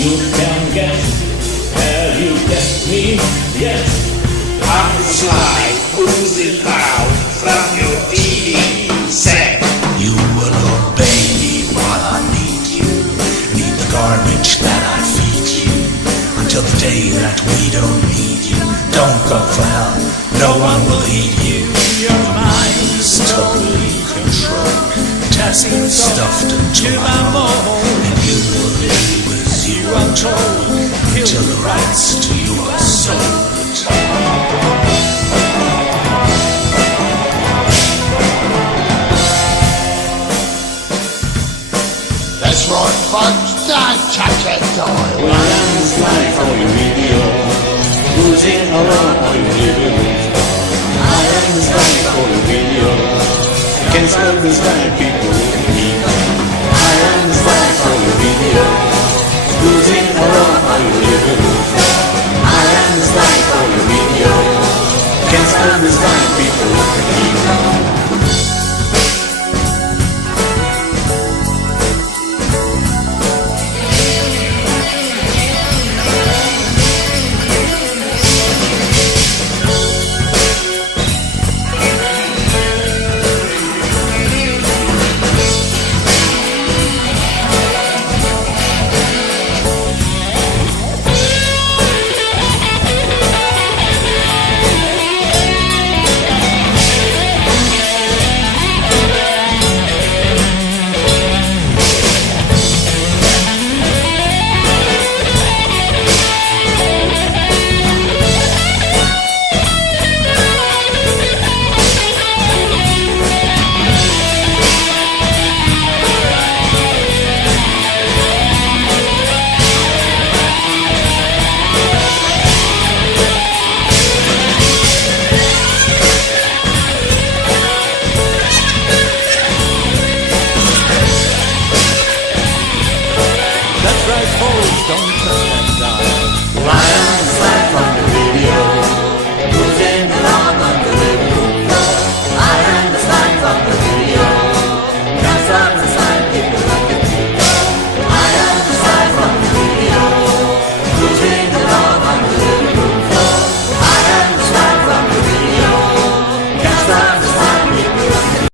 You can guess, have you guessed me? Yes. I'm the slide, oozing loud from your DD set. You will obey me while I need you. Need the garbage that I feed you. Until the day that we don't need you. Don't go for help, no one will heed you. Your mind is totally controlled. Testing stuffed into my mold. And you will live as you are told. Till the rights to you are sold. That's right, folks, don't touch that dial. Well, I'm sliding for your radio. Losing alone for your radio. I am sliding for your radio. Can't stop this time, people. I am sliding for your radio.